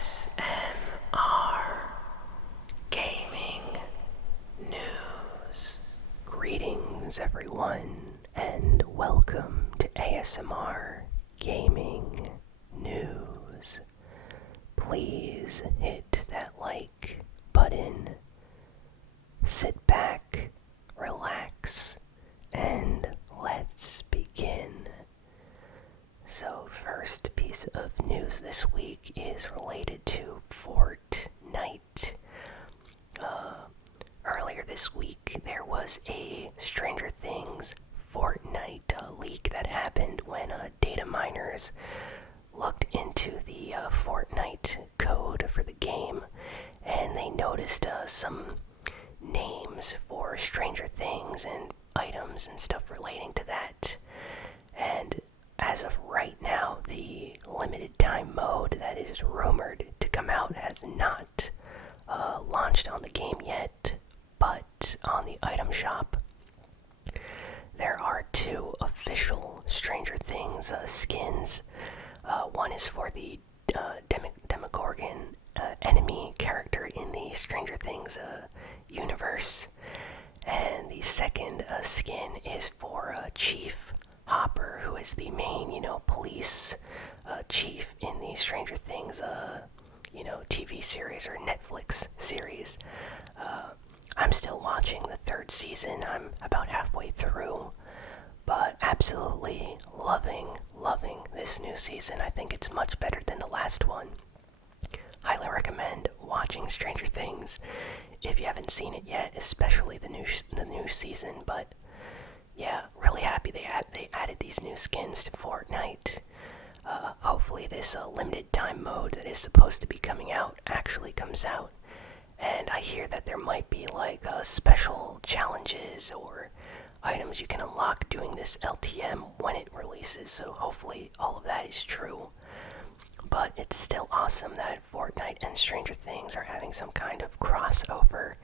ASMR Gaming News. Greetings, everyone, and welcome to ASMR Gaming News. Please hit that like button, sit back, relax, and let's begin. So, first piece of news this week is related to Fortnite. Earlier this week, there was a Stranger Things Fortnite leak that happened when data miners looked into the Fortnite code for the game, and they noticed some names for Stranger Things and items and stuff relating to that. And as of right now, the limited time mode that is rumored to come out has not launched on the game yet, but on the item shop, there are two official Stranger Things skins. One is for the Demogorgon enemy character in the Stranger Things universe, and the second skin is for Chief Hopper, who is the main, police chief in the Stranger Things, TV series or Netflix series. I'm still watching the third season. I'm about halfway through, but absolutely loving this new season. I think it's much better than the last one. Highly recommend watching Stranger Things if you haven't seen it yet, especially the new season. But yeah, really happy they added these new skins to Fortnite. Hopefully this limited time mode that is supposed to be coming out actually comes out. And I hear that there might be special challenges or items you can unlock doing this LTM when it releases, so hopefully all of that is true. But it's still awesome that Fortnite and Stranger Things are having some kind of crossover.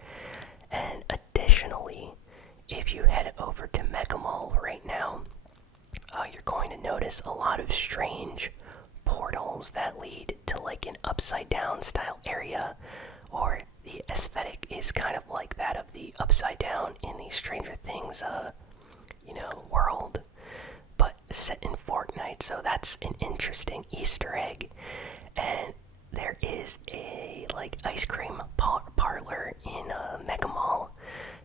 And additionally, if you head over to Mega Mall right now, you're going to notice a lot of strange portals that lead to an upside down style area, or the aesthetic is kind of like that of the upside down in the Stranger Things world, but set in Fortnite. So that's an interesting Easter egg. And there is a ice cream parlor in Mega Mall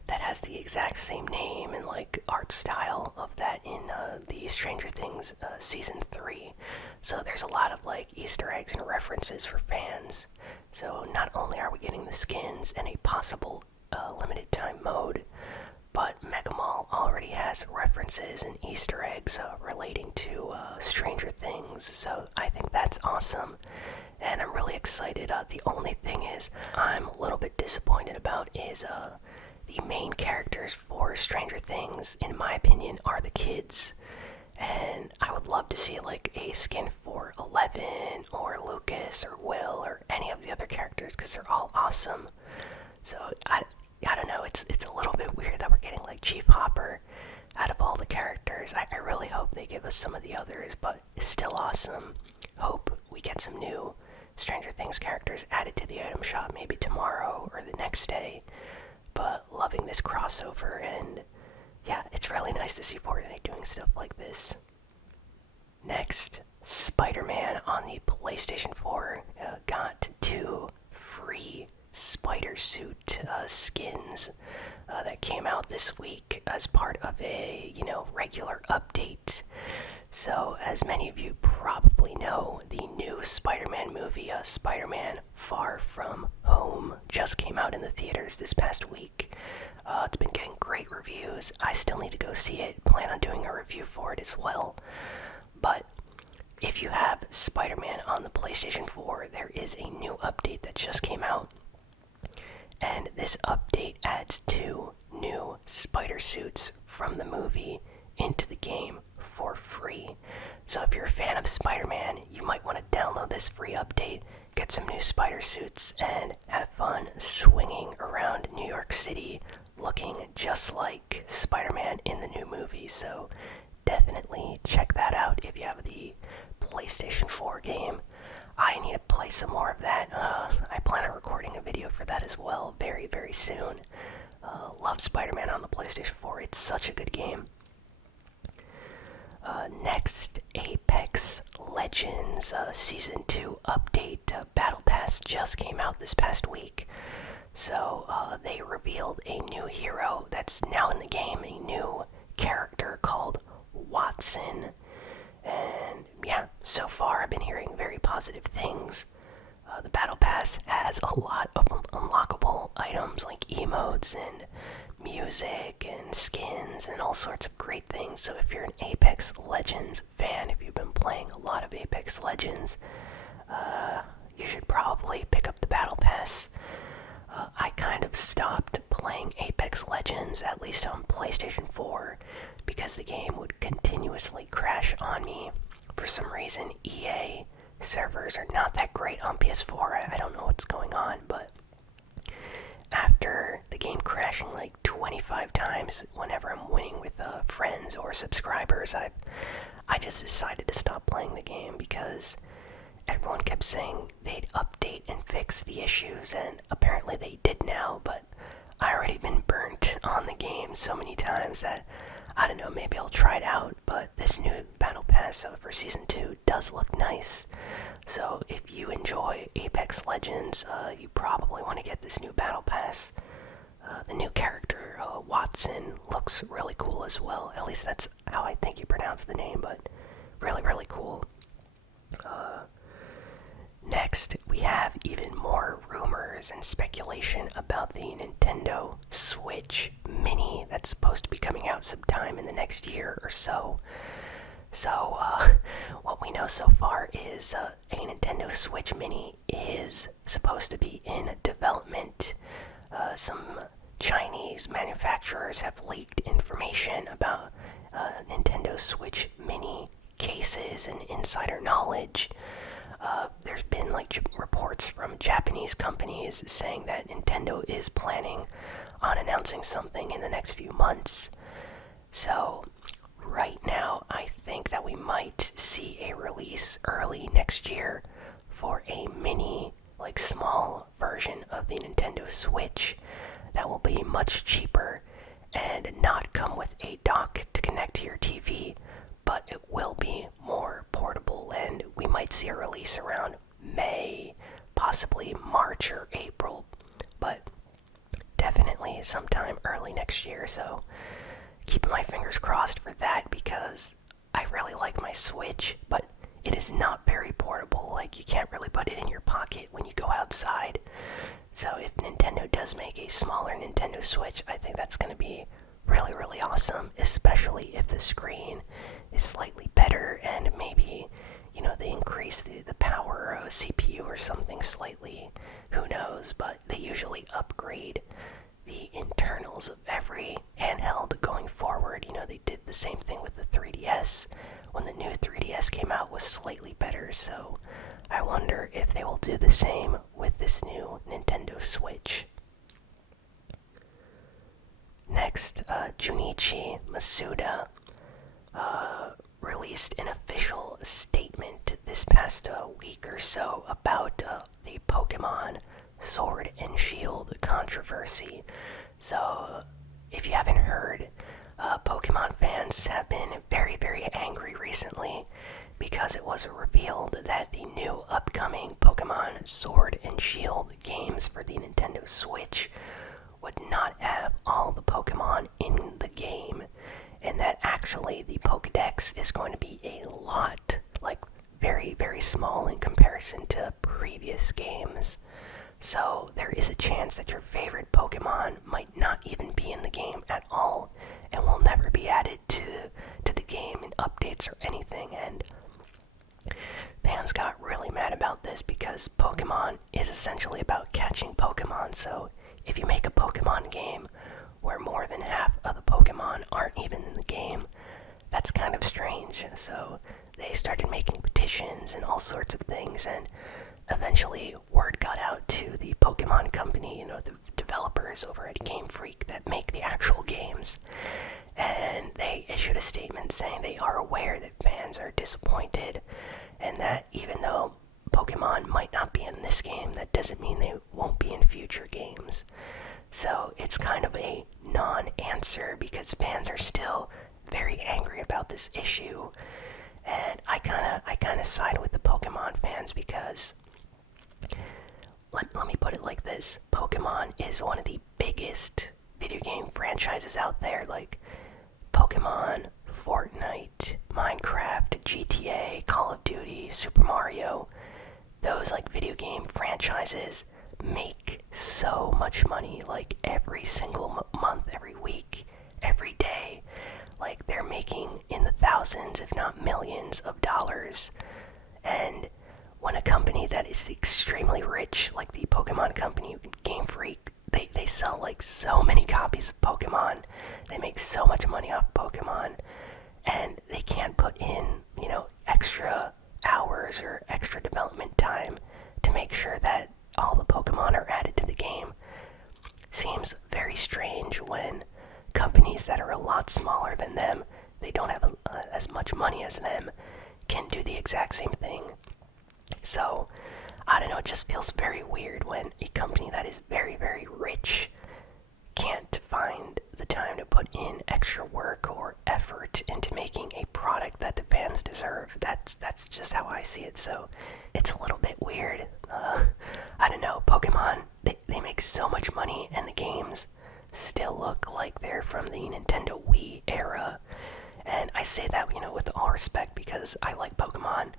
that has the exact same name and art style of that in the Stranger Things season 3. So there's a lot of Easter eggs and references for fans. So not only are we getting the skins and a possible limited time mode, but Mega Mall already has references and Easter eggs relating to Stranger Things. So I think that's awesome, and I'm really excited. The only thing is I'm a little bit disappointed about is the main characters for Stranger Things, in my opinion, are the kids. And I would love to see a skin for Eleven or Lucas or Will or any of the other characters, because they're all awesome. So I don't know, it's a little bit weird that we're getting Chief Hopper out of all the characters. I really hope they give us some of the others, but it's still awesome. Hope we get some new Stranger Things characters added to the item shop maybe tomorrow or the next day. But loving this crossover, and yeah, it's really nice to see Fortnite doing stuff like this. Next, Spider-Man on the PlayStation 4 got 2 free spider suit skins that came out this week as part of a regular update. So as many of you probably know, the new Spider-Man movie, Spider-Man Far From Home, just came out in the theaters this past week. It's been getting great reviews. I still need to go see it. Plan on doing a review for it as well. But if you have Spider-Man on the PlayStation 4, there is a new update that just came out. And this update adds 2 new spider suits from the movie into the game for free. So if you're a fan of Spider-Man, you might want to download this free update, get some new spider suits, and have fun swinging around New York City looking just like Spider-Man in the new movie. So definitely check that out if you have the PlayStation 4 game. I need to play some more of that. I plan on recording a video for that as well very, very soon. Love Spider-Man on the PlayStation 4. It's such a good game. Next, Apex Legends Season 2 update Battle Pass just came out this past week. So they revealed a new hero that's now in the game, a new character called Watson. And yeah, so far I've been hearing very positive things. The Battle Pass has a lot of unlockable items like emotes and music and skins and all sorts of great things. So if you're an Apex Legends fan, if you've been playing a lot of Apex Legends, you should probably pick up the Battle Pass. I kind of stopped playing Apex Legends, at least on PlayStation 4, because the game would continuously crash on me. For some reason, EA servers are not that great on PS4. I don't know what's going on, but after the game crashing like 25 times whenever I'm winning with friends or subscribers, I just decided to stop playing the game because everyone kept saying they'd update and fix the issues, and apparently they did now, but I already been burnt on the game so many times that I don't know, maybe I'll try it out. But this new Battle Pass for Season 2 does look nice. So if you enjoy Apex Legends, you probably want to get this new Battle Pass. The new character, Watson, looks really cool as well. At least that's how I think you pronounce the name, but really, really cool. Next, we have even more rumors and speculation about the Nintendo Switch Mini that's supposed to be coming out sometime in the next year or so. So, what we know so far is a Nintendo Switch Mini is supposed to be in development. Some Chinese manufacturers have leaked information about Nintendo Switch Mini cases and insider knowledge. There's been reports from Japanese companies saying that Nintendo is planning on announcing something in the next few months. So right now, I think that we might see a release early next year for a mini, small version of the Nintendo Switch that will be much cheaper and not come with a dock to connect to your TV, but it will be more portable, and we might see a release around May, possibly March or April, but definitely sometime early next year. So keeping my fingers crossed for that, because I really like my Switch, but it is not very portable. You can't really put it in your pocket when you go outside. So if Nintendo does make a smaller Nintendo Switch, I think that's going to be really, really awesome, especially if the screen is slightly better and maybe, they increase the power of CPU or something slightly. Who knows? But they usually upgrade the internals of every handheld going forward. They did the same thing with the 3DS. When the new 3DS came out, was slightly better, so I wonder if they will do the same with this new Nintendo Switch. Next, Junichi Masuda released an official statement this past week or so about the Pokemon Sword and Shield controversy. So, if you haven't heard, Pokemon fans have been very, very angry recently because it was revealed that the new upcoming Pokemon Sword and Shield games for the Nintendo Switch would not have all the Pokemon in the game, and that actually the Pokédex is going to be a lot, very, very small in comparison to previous games. So there is a chance that your favorite Pokemon might not even be in the game at all, and will never be added to the game in updates or anything. And fans got really mad about this because Pokemon is essentially about catching Pokemon. So if you make a Pokemon game where more than half of the Pokemon aren't even in the game, that's kind of strange. So they started making petitions and all sorts of things, and eventually word got out to the Pokemon company, the developers over at Game Freak that make the actual games, and they issued a statement saying they are aware that fans are disappointed, and that even though Pokemon Pokemon might not be in this game, that doesn't mean they won't be in future games. So it's kind of a non-answer because fans are still very angry about this issue. And I kind of side with the Pokemon fans because let me put it like this. Pokemon is one of the biggest video game franchises out there. Like Pokemon, Fortnite, Minecraft, GTA, Call of Duty, Super Mario. Those like video game franchises make so much money, like every single month, every week, every day. Like they're making in the thousands, if not millions of dollars. And when a company that is extremely rich, like the Pokemon company, Game Freak, they sell like so many copies of Pokemon. They make so much money off Pokemon, and they can't put in, extra hours or extra development time to make sure that all the Pokemon are added to the game. Seems very strange when companies that are a lot smaller than them, they don't have as much money as them, can do the exact same thing. So, I don't know, it just feels very weird when a company that is very, very rich can't find the time to put in extra work or effort into making a product that the fans deserve. That's just how I see it, so it's a little bit weird. I don't know, Pokemon, they make so much money, and the games still look like they're from the Nintendo Wii era. And I say that, with all respect because I like Pokemon,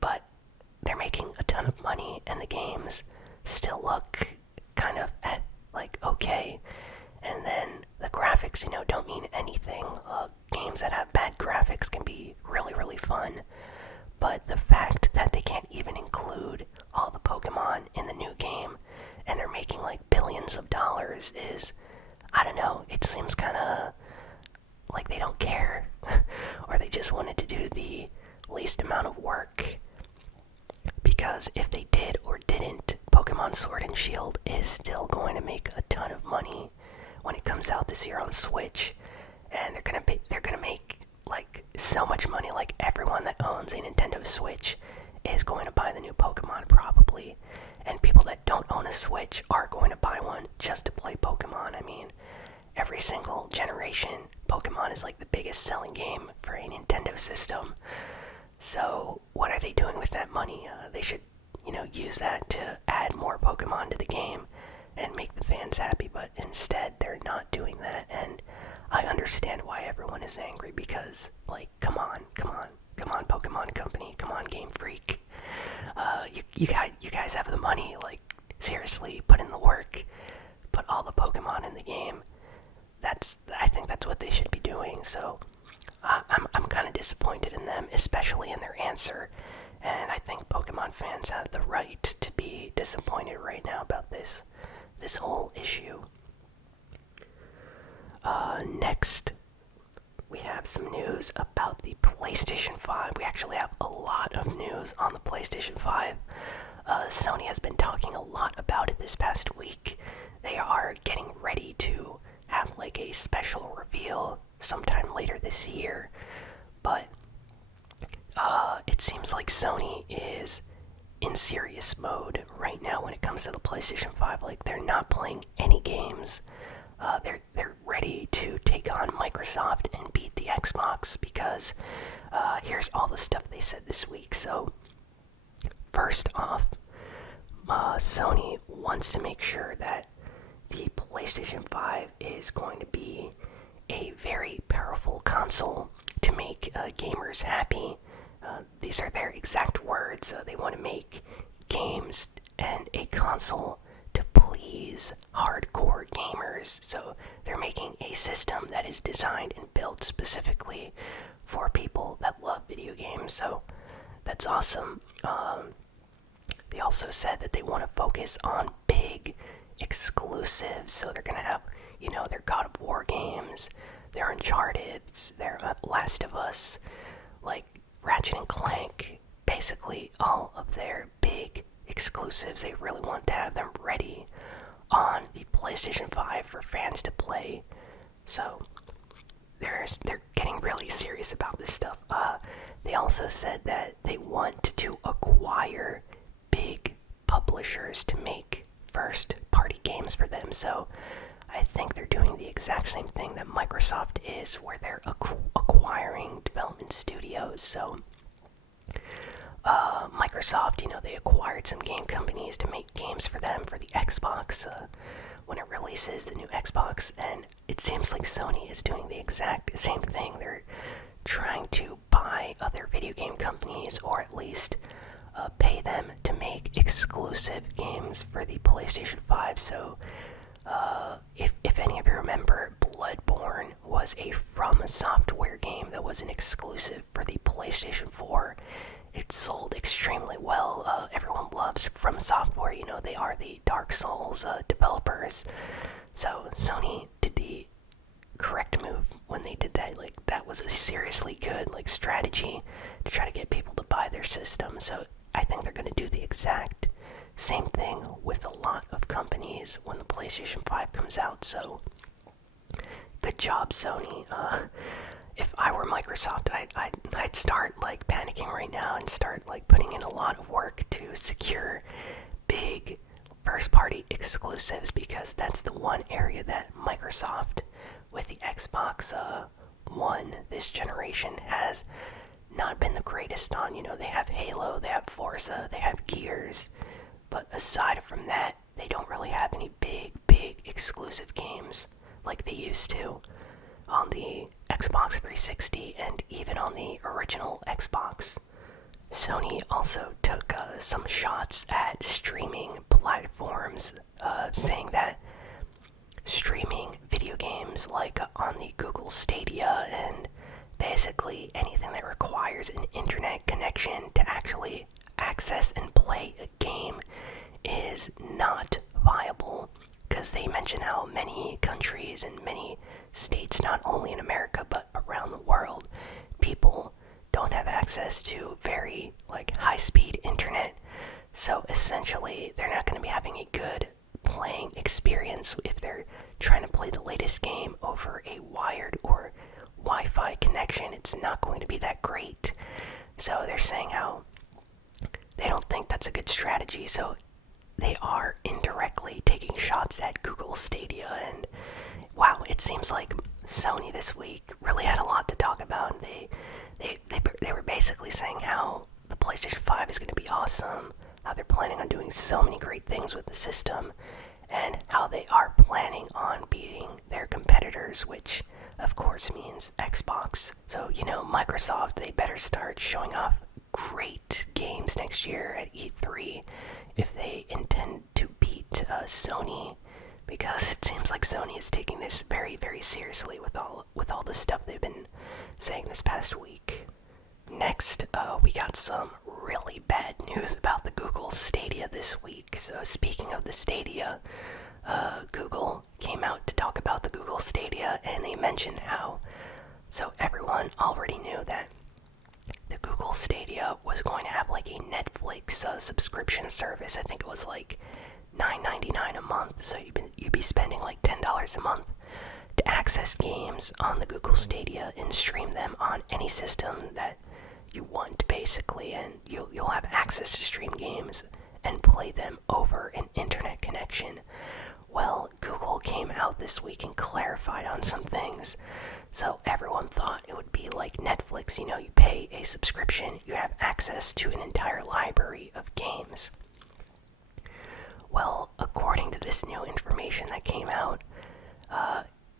but they're making a ton of money and the games still look kind of okay. And then the graphics, don't mean anything. Games that have bad graphics can be really, really fun. But the fact that they can't even include all the Pokemon in the new game and they're making like billions of dollars is, I don't know, it seems kind of like they don't care. Or they just wanted to do the least amount of work. Because if they did or didn't, Pokemon Sword and Shield is still going to make a ton of money when it comes out this year on Switch, and they're gonna make like so much money. Like everyone that owns a Nintendo Switch is going to buy the new Pokemon probably, and people that don't own a Switch are going to buy one just to play Pokemon. I mean, every single generation, Pokemon is like the biggest selling game for a Nintendo system. So what are they doing with that money? They should, use that to add more Pokemon to the game and make the fans happy, but instead they're not doing that, and I understand why everyone is angry because, like, come on, Pokemon Company, come on, Game Freak. You guys have the money, like, seriously, put in the work, put all the Pokemon in the game. I think that's what they should be doing, so I'm kind of disappointed in them, especially in their answer, and I think Pokemon fans have the right to be disappointed right now about this whole issue. Next, we have some news about the PlayStation 5. We actually have a lot of news on the PlayStation 5. Sony has been talking a lot about it this past week. They are getting ready to have like a special reveal sometime later this year, but it seems like Sony is in serious mode right now when it comes to the PlayStation 5. Like, they're not playing any games. They're ready to take on Microsoft and beat the Xbox because here's all the stuff they said this week. So, first off, Sony wants to make sure that the PlayStation 5 is going to be a very powerful console to make gamers happy. These are their exact words. They want to make games and a console to please hardcore gamers. So they're making a system that is designed and built specifically for people that love video games. So that's awesome. They also said that they want to focus on big exclusives. So they're going to have, their God of War games, their Uncharted, their Last of Us, like Ratchet and Clank, basically all of their big exclusives. They really want to have them ready on the PlayStation 5 for fans to play. So they're getting really serious about this stuff. They also said that they want to acquire big publishers to make first-party games for them. So I think they're doing the exact same thing that Microsoft is, where they're acquiring development studios. So Microsoft, they acquired some game companies to make games for them for the Xbox when it releases the new Xbox, and it seems like Sony is doing the exact same thing. They're trying to buy other video game companies, or at least pay them to make exclusive games for the PlayStation 5. So if any of you remember, Bloodborne was a From Software game that was an exclusive for the PlayStation 4. It sold extremely well. Everyone loves From Software. They are the Dark Souls developers. So Sony did the correct move when they did that. Like, that was a seriously good strategy to try to get people to buy their system. So I think they're going to do the exact same thing with a lot of companies when the PlayStation 5 comes out. So good job, Sony. If I were Microsoft, I'd start panicking right now and start putting in a lot of work to secure big first-party exclusives, because that's the one area that Microsoft, with the Xbox One this generation, has not been the greatest on. They have Halo, they have Forza, they have Gears, but aside from that, they don't really have any big exclusive games like they used to on the Xbox 360 and even on the original Xbox. Sony also took some shots at streaming platforms, saying that streaming video games on the Google Stadia and basically anything that requires an internet connection to actually access and play a game is not viable, because they mention how many countries and many states, not only in America but around the world, people don't have access to very high-speed internet. So essentially they're not going to be having a good playing experience if they're trying to play the latest game over a wired or Wi-Fi connection. It's not going to be that great. So they're saying how they don't think that's a good strategy. So they are indirectly taking shots at Google Stadia. And wow, it seems like Sony this week really had a lot to talk about. They were basically saying how the PlayStation 5 is going to be awesome, how they're planning on doing so many great things with the system, and how they are planning on beating their competitors, which of course means Xbox. So, Microsoft, they better start showing off great games next year at E3 if they intend to beat Sony, because it seems like Sony is taking this very seriously with all the stuff they've been saying this past week. Next, we got some really bad news about the Google Stadia this week. So speaking of the Stadia, Google came out to talk about the Google Stadia, and they mentioned how, so everyone already knew that the Google Stadia was going to have a Netflix subscription service. I think it was $9.99 a month, so you'd be spending $10 a month to access games on the Google Stadia and stream them on any system that you want, basically, and you'll have access to stream games and play them over an internet connection. Well, Google came out this week and clarified on some things. So everyone thought it would be like Netflix, you pay a subscription, you have access to an entire library of games. Well, according to this new information that came out,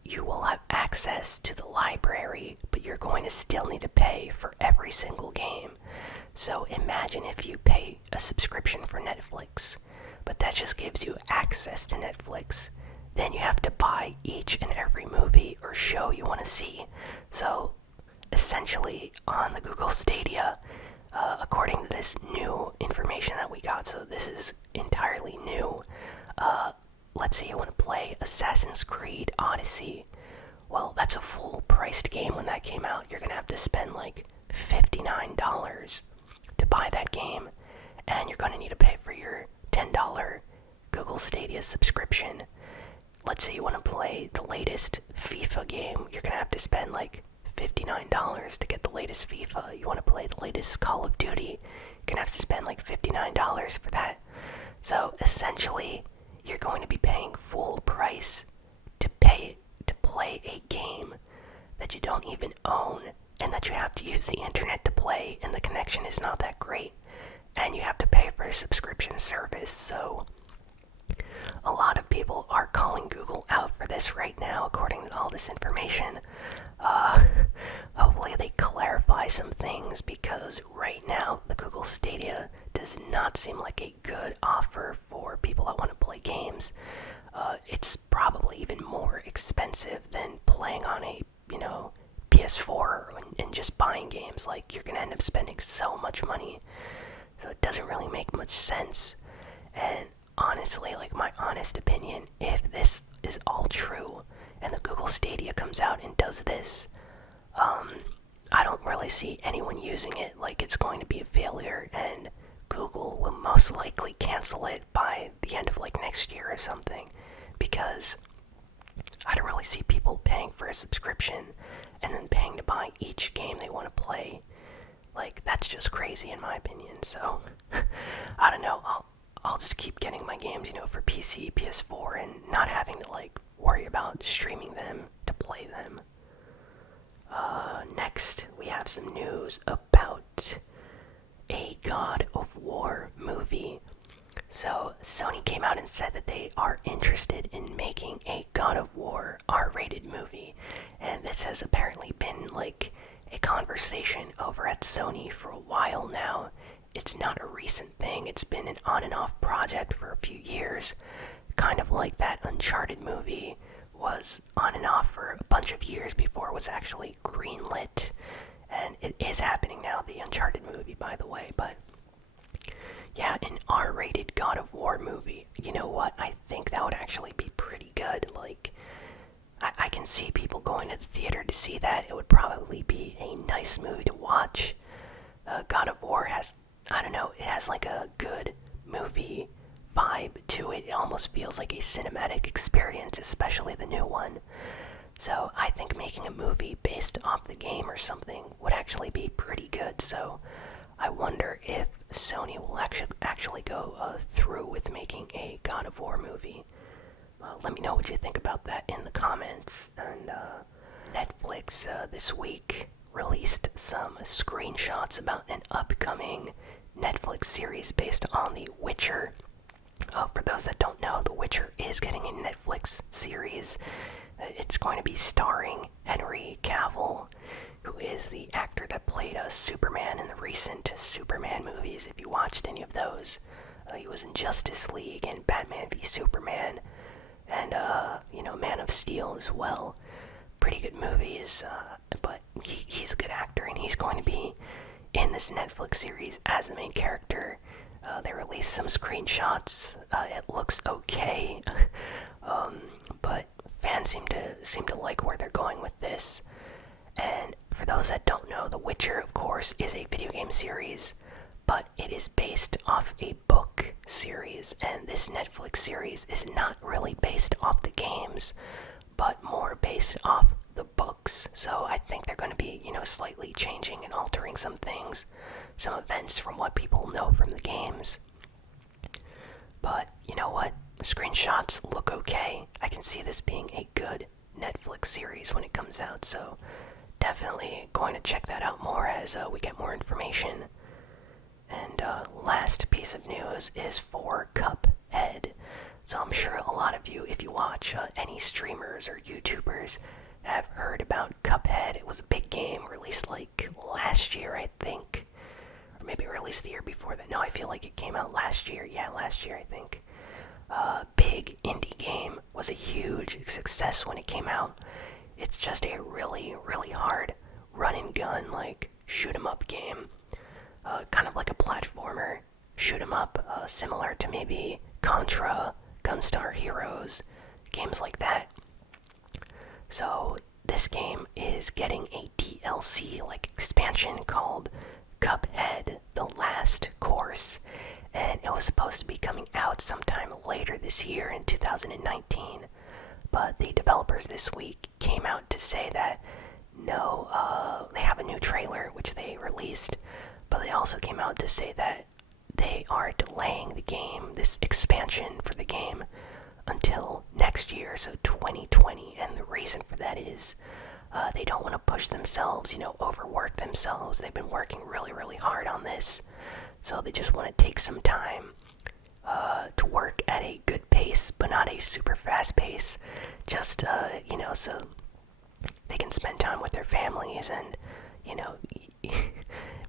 you will have access to the library, but you're going to still need to pay for every single game. So imagine if you pay a subscription for Netflix, but that just gives you access to Netflix. Then you have to buy each and every movie or show you want to see. So essentially on the Google Stadia, according to this new information that we got, so this is entirely new, let's say you want to play Assassin's Creed Odyssey. Well, that's a full-priced game. When that came out, you're going to have to spend $59 to buy that game, and you're going to need to pay for your $10 Google Stadia subscription. Let's say you want to play the latest FIFA game, you're going to have to spend $59 to get the latest FIFA. You want to play the latest Call of Duty, you're going to have to spend $59 for that. So essentially, you're going to be paying full price to play a game that you don't even own and that you have to use the internet to play, and the connection is not that great, and you have to pay for a subscription service. So a lot of people are calling Google out for this right now, according to all this information. Uh, Hopefully they clarify some things, because right now the Google Stadia does not seem like a good offer for people that want to play games. It's probably even more expensive than playing on a, PS4 and just buying games. Like, you're gonna end up spending so much money, so it doesn't really make much sense. And honestly, like, my honest opinion, if this is all true and the Google Stadia comes out and does this, I don't really see anyone using it. Like, it's going to be a failure, and Google will most likely cancel it by the end of like next year or something, because I don't really see people paying for a subscription and then paying to buy each game they want to play. Like, that's just crazy in my opinion. So I don't know. I'll just keep getting my games, for PC, PS4, and not having to like worry about streaming them to play them. Next, we have some news about a God of War movie. So Sony came out and said that they are interested in making a God of War R-rated movie, and this has apparently been like a conversation over at Sony for a while now. It's not a recent thing, it's been an on and off project for a few years, kind of like that Uncharted movie was on and off for a bunch of years before it was actually greenlit. And it is happening now, the Uncharted movie, by the way. But yeah, an R-rated God of War movie. You know what? I think that would actually be pretty good. Like, I can see people going to the theater to see that. It would probably be a nice movie to watch. God of War has, I don't know, it has like a good movie vibe to it. It almost feels like a cinematic experience, especially the new one. So I think making a movie based off the game or something would actually be pretty good. So I wonder if Sony will actually go through with making a God of War movie. Let me know what you think about that in the comments. And Netflix this week released some screenshots about an upcoming Netflix series based on The Witcher. For those that don't know, The Witcher is getting a Netflix series. It's going to be starring Henry Cavill, who is the actor that played Superman in the recent Superman movies. If you watched any of those, he was in Justice League and Batman v Superman, and Man of Steel as well. Pretty good movies, but he's a good actor, and he's going to be in this Netflix series as the main character. They released some screenshots. It looks okay, but fans seem to like where they're going with this. And for those that don't know, The Witcher, of course, is a video game series, but it is based off a book series, and this Netflix series is not really based off the games, but more based off the books. So I think they're going to be, slightly changing and altering some things, some events from what people know from the games. But you know what? The screenshots look okay. I can see this being a good Netflix series when it comes out, so definitely going to check that out more as we get more information. And last piece of news is for Cuphead. So I'm sure a lot of you, if you watch any streamers or YouTubers, have heard about Cuphead. It was a big game released like last year, I think. Or maybe released the year before that. No, I feel like it came out last year. Yeah, last year, I think. Big indie game. Was a huge success when it came out. It's just a really, really hard run and gun, like, shoot 'em up game. Kind of like a platformer shoot 'em up, similar to maybe Contra, Gunstar Heroes, games like that. So this game is getting a DLC, like, expansion called Cuphead, The Last Course, and it was supposed to be coming out sometime later this year in 2019, but the developers this week came out to say that no, they have a new trailer, which they released, but they also came out to say that they are delaying the game, this is they don't want to push themselves, overwork themselves. They've been working really, really hard on this, so they just want to take some time to work at a good pace, but not a super fast pace. Just, so they can spend time with their families and,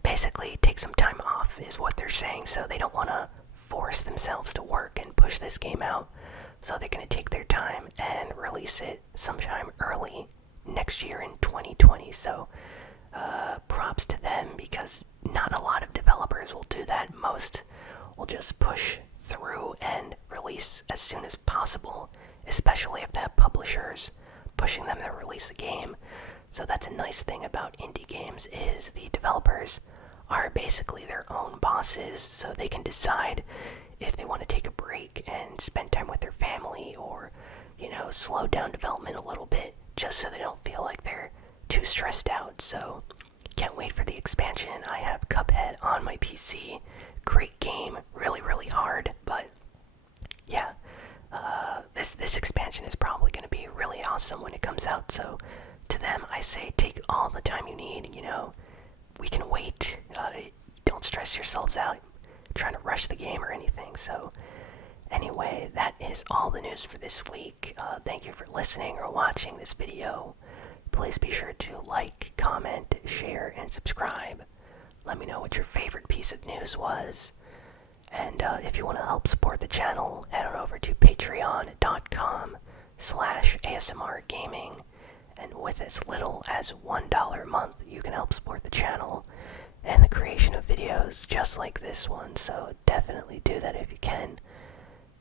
basically take some time off is what they're saying. So they don't want to force themselves to work and push this game out. So they're going to take their time and release it sometime early next year in 2020. So props to them, because not a lot of developers will do that. Most will just push through and release as soon as possible, especially if they have publishers pushing them to release the game. So that's a nice thing about indie games, is the developers are basically their own bosses, so they can decide if they want to take a break and spend time with their family, or slow down development a little bit, just so they don't feel like they're too stressed out. So can't wait for the expansion. I have Cuphead on my PC. Great game, really, really hard, but yeah, this expansion is probably going to be really awesome when it comes out. So to them, I say take all the time you need. We can wait. Don't stress yourselves out trying to rush the game or anything. So anyway, that is all the news for this week. Thank you for listening or watching this video. Please be sure to like, comment, share, and subscribe. Let me know what your favorite piece of news was. And if you want to help support the channel, head on over to patreon.com/ASMRGaming. And with as little as $1 a month, you can help support the channel and the creation of videos just like this one. So definitely do that if you can.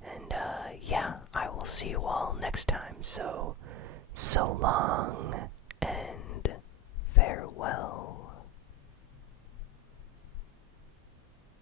And yeah, I will see you all next time. So long and farewell.